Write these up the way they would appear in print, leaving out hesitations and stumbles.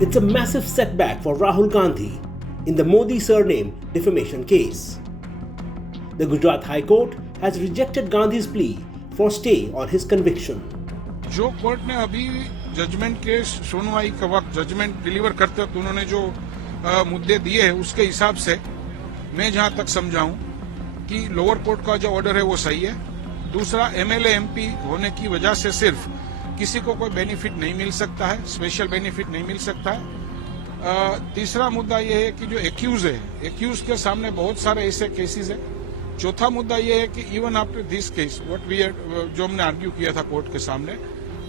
It's a massive setback for Rahul Gandhi in the Modi surname defamation case. The Gujarat High Court has rejected Gandhi's plea for stay on his conviction. जो court ने अभी judgement के सुनवाई का वक्त judgement deliver करते वक्त उन्होंने जो मुद्दे दिए हैं उसके हिसाब से मैं जहां तक समझाऊं कि लोअर कोर्ट का जो ऑर्डर है वो सही है। दूसरा, एमएलए एमपी होने की वजह से सिर्फ किसी को कोई बेनिफिट नहीं मिल सकता है, स्पेशल बेनिफिट नहीं मिल सकता है। तीसरा मुद्दा ये है कि जो एक्यूज के सामने बहुत सारे ऐसे केसेस है। चौथा मुद्दा ये है कि इवन आफ्टर दिस केस जो हमने आर्ग्यू किया था कोर्ट के सामने,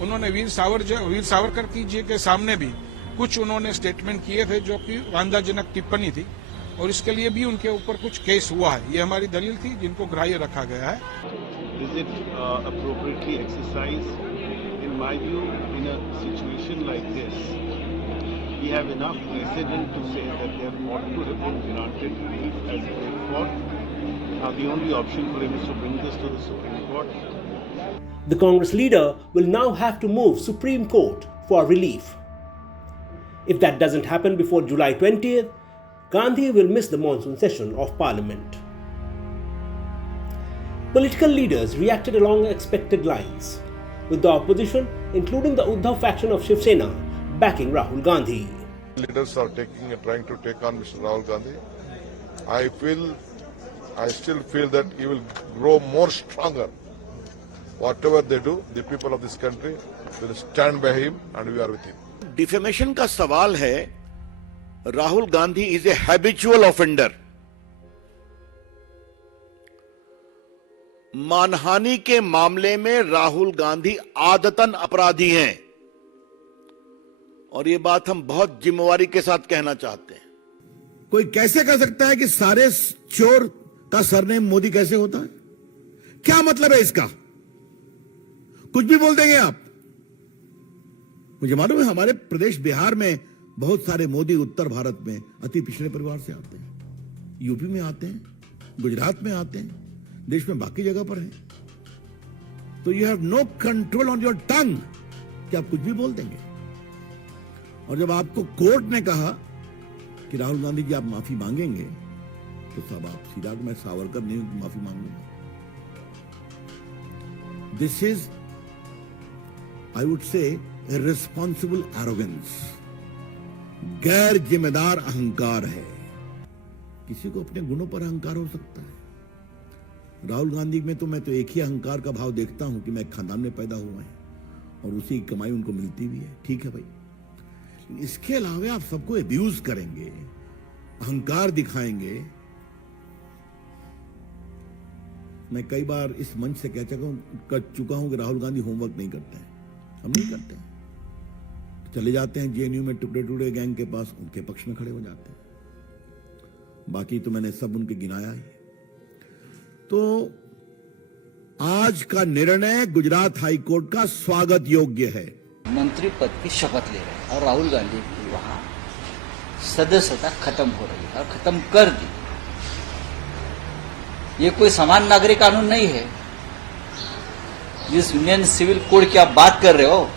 उन्होंने वीर सावरकर जी के सामने भी कुछ उन्होंने स्टेटमेंट किए थे जो कि वांधाजनक टिप्पणी थी और इसके लिए भी उनके ऊपर कुछ केस हुआ है। ये हमारी दलील थी जिनको ग्राह्य रखा गया है। Is it appropriately exercised? In my view, in a situation like this, we have enough precedent to say that there ought to have been granted relief as a for. Now the only option for him is to bring this to the Supreme Court. The Congress leader will now have to move Supreme Court for relief. If that doesn't happen before July 20th, Gandhi will miss the monsoon session of Parliament. Political leaders reacted along expected lines, with the opposition, including the Uddhav faction of Shiv Sena, backing Rahul Gandhi. Leaders are trying to take on Mr. Rahul Gandhi. I still feel that he will grow more stronger. Whatever they do, the people of this country will stand by him and we are with him. Defamation का सवाल है, Rahul Gandhi is a habitual offender. मानहानि के मामले में राहुल गांधी आदतन अपराधी हैं और ये बात हम बहुत जिम्मेवारी के साथ कहना चाहते हैं। कोई कैसे कह सकता है कि सारे चोर का सरनेम मोदी कैसे होता है? क्या मतलब है इसका? कुछ भी बोल देंगे आप। मुझे मालूम है हमारे प्रदेश बिहार में बहुत सारे मोदी उत्तर भारत में अति पिछड़े परिवार से आते हैं, यूपी में आते हैं, गुजरात में आते हैं, देश में बाकी जगह पर हैं। तो you have no control on your tongue कि आप कुछ भी बोल देंगे। और जब आपको कोर्ट ने कहा कि राहुल गांधी जी आप माफी मांगेंगे, तो साहब आप सीधा मैं सावरकर नहीं हूं, माफी मांगूंगा। This is I would say irresponsible arrogance, गैर जिम्मेदार अहंकार है। किसी को अपने गुणों पर अहंकार हो सकता है। राहुल गांधी में तो मैं तो एक ही अहंकार का भाव देखता हूं कि मैं खानदान में पैदा हुआ है और उसी की कमाई उनको मिलती भी है। ठीक है भाई, इसके अलावा आप सबको अब्यूज करेंगे, अहंकार दिखाएंगे। मैं कई बार इस मंच से कह चुका हूं कि राहुल गांधी होमवर्क नहीं करते हैं। हम नहीं करते हैं, चले जाते हैं जेएनयू में टुकड़े टुकड़े गैंग के पास, उनके पक्ष में खड़े हो जाते हैं। बाकी तो मैंने सब उनके गिनाया ही। तो आज का निर्णय गुजरात हाई कोर्ट का स्वागत योग्य है। मंत्री पद की शपथ ले रहे हैं और राहुल गांधी की वहां सदस्यता खत्म हो रही है और खत्म कर दी। ये कोई समान नागरिक कानून नहीं है। जिस यूनियन सिविल कोड की आप बात कर रहे हो,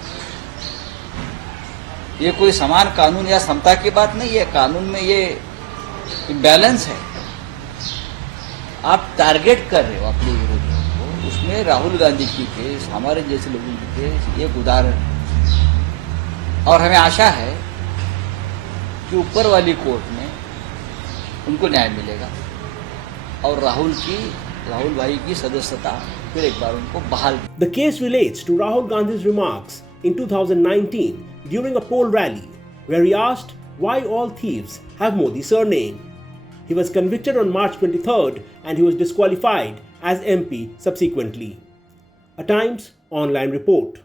ये कोई समान कानून या समता की बात नहीं है। कानून में ये इम्बैलेंस है। आप टारगेट कर रहे हो अपने विरोधियों को। उसमें राहुल गांधी की केस, हमारे जैसे लोगों की केस एक उदाहरण है। और हमें आशा है कि ऊपर वाली कोर्ट में उनको न्याय मिलेगा और राहुल भाई की सदस्यता फिर एक बार उनको बहाल। The case relates to Rahul Gandhi's remarks in 2019 during a poll rally where he asked why all thieves have Modi surname. He was convicted on March 23rd and he was disqualified as MP subsequently. A Times online report.